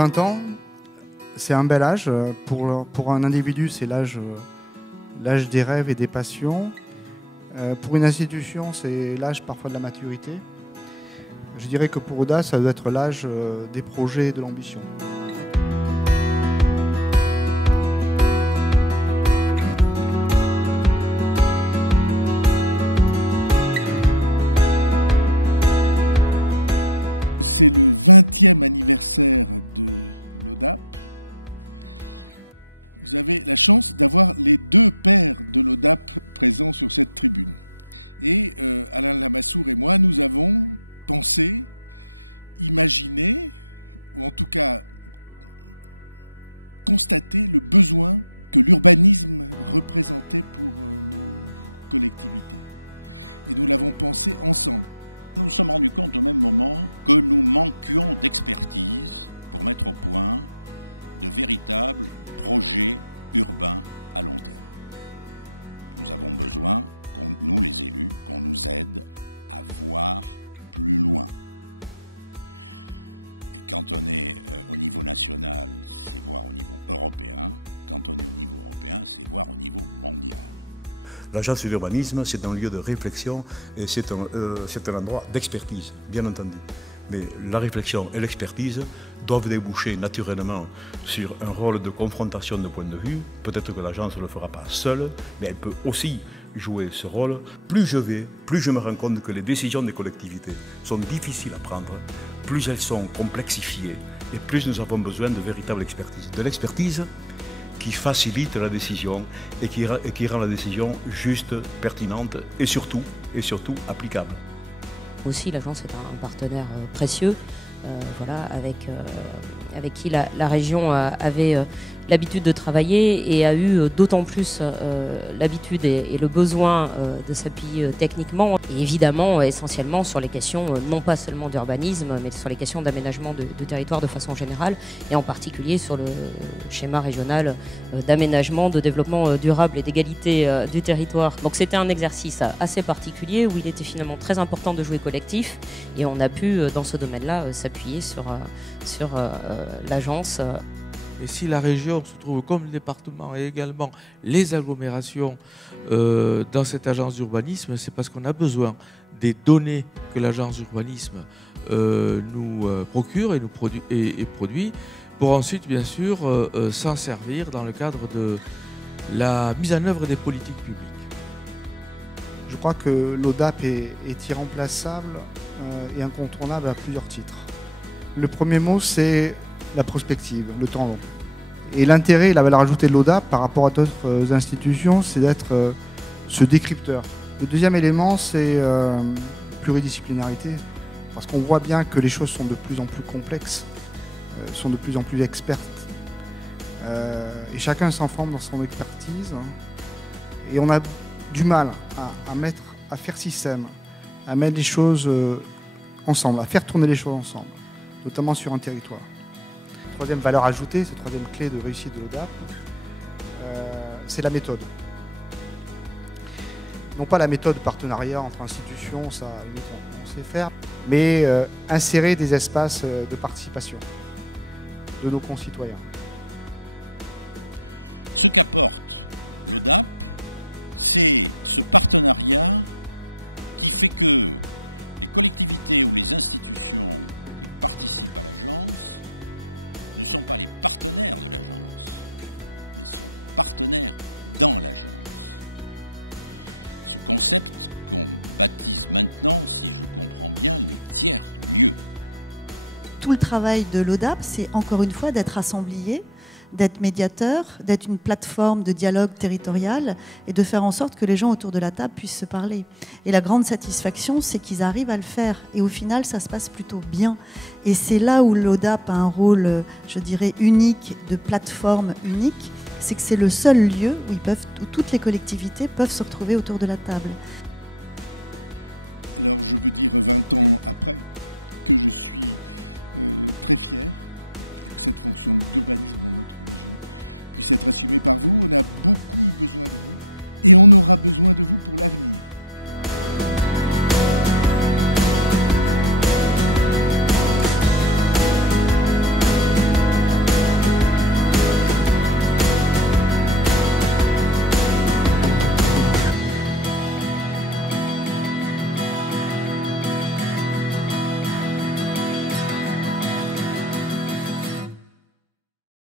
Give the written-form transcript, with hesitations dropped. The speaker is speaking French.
20 ans, c'est un bel âge. Pour un individu, c'est l'âge des rêves et des passions. Pour une institution, c'est l'âge parfois de la maturité. Je dirais que pour Oda, ça doit être l'âge des projets et de l'ambition. C'est le 20e anniversaire de l'ODAP. Vous avez la chance d'avoir les deux pères de l'ODAP présents sur cette tribune. Et Alain Lamassoure et moi, nous avons pensé, imaginé, ou en tout cas constaté le besoin que l'urbanisme représentait pour nos collectivités. Et nous l'avons pensé ensemble. Nous nous sommes rendus compte au même moment que nous manquions d'expertise pour mettre au point de véritables projets urbains à long terme. Nous avons besoin, nous les élus, qu'on nous aide à voir plus loin. Et quand on est au niveau national, c'est voir au niveau européen. Quand on est au niveau européen, c'est voir au niveau mondial. L'agence de l'urbanisme, c'est un lieu de réflexion et c'est un endroit d'expertise, bien entendu. Mais la réflexion et l'expertise doivent déboucher naturellement sur un rôle de confrontation de points de vue. Peut-être que l'agence ne le fera pas seule, mais elle peut aussi jouer ce rôle. Plus je me rends compte que les décisions des collectivités sont difficiles à prendre, plus elles sont complexifiées et plus nous avons besoin de véritable expertise. De l'expertise qui facilite la décision et qui rend la décision juste, pertinente et surtout applicable. Aussi, l'agence est un partenaire précieux, voilà, avec qui la région avait l'habitude de travailler et a eu d'autant plus l'habitude et le besoin de s'appuyer techniquement et évidemment essentiellement sur les questions non pas seulement d'urbanisme mais sur les questions d'aménagement de territoire de façon générale et en particulier sur le schéma régional d'aménagement, de développement durable et d'égalité du territoire. Donc c'était un exercice assez particulier où il était finalement très important de jouer collectif et on a pu dans ce domaine-là s'appuyer sur l'agence. Et si la région se trouve comme le département et également les agglomérations dans cette agence d'urbanisme, c'est parce qu'on a besoin des données que l'agence d'urbanisme nous procure et nous produit pour ensuite bien sûr s'en servir dans le cadre de la mise en œuvre des politiques publiques. Je crois que l'ODAP est irremplaçable et incontournable à plusieurs titres. Le premier mot, c'est la prospective, le temps long. Et l'intérêt et la valeur ajoutée de l'ODAP par rapport à d'autres institutions, c'est d'être ce décrypteur. Le deuxième élément, c'est pluridisciplinarité, parce qu'on voit bien que les choses sont de plus en plus complexes, sont de plus en plus expertes. Et chacun s'enferme dans son expertise. Et on a du mal à faire système, à mettre les choses ensemble, à faire tourner les choses ensemble, notamment sur un territoire. Troisième valeur ajoutée, c'est la troisième clé de réussite de l'ODAP, c'est la méthode. Non pas la méthode partenariat entre institutions, ça on sait faire, mais insérer des espaces de participation de nos concitoyens. Ce qu'apporte l'ODAP, c'est ce partenariat qui fait que les collectivités ou les institutions qui participent à l'agence ne sont pas les partenaires de l'agence, mais sont partenaires dans l'agence. Ce concept qu'on baptise maintenant, si je comprends bien, le tiers-lieu. Tout le travail de l'ODAP, c'est encore une fois d'être assemblié, d'être médiateur, d'être une plateforme de dialogue territorial et de faire en sorte que les gens autour de la table puissent se parler. Et la grande satisfaction, c'est qu'ils arrivent à le faire. Et au final, ça se passe plutôt bien. Et c'est là où l'ODAP a un rôle, je dirais, unique, de plateforme unique. C'est que c'est le seul lieu où toutes les collectivités peuvent se retrouver autour de la table. Alors je veux dire 20 ans après que je suis très fier que cette fonction d'urbanisme dans notre région puisse être assumée par vous. On a beaucoup eu besoin de vous et on aura besoin de vous pour l'avenir.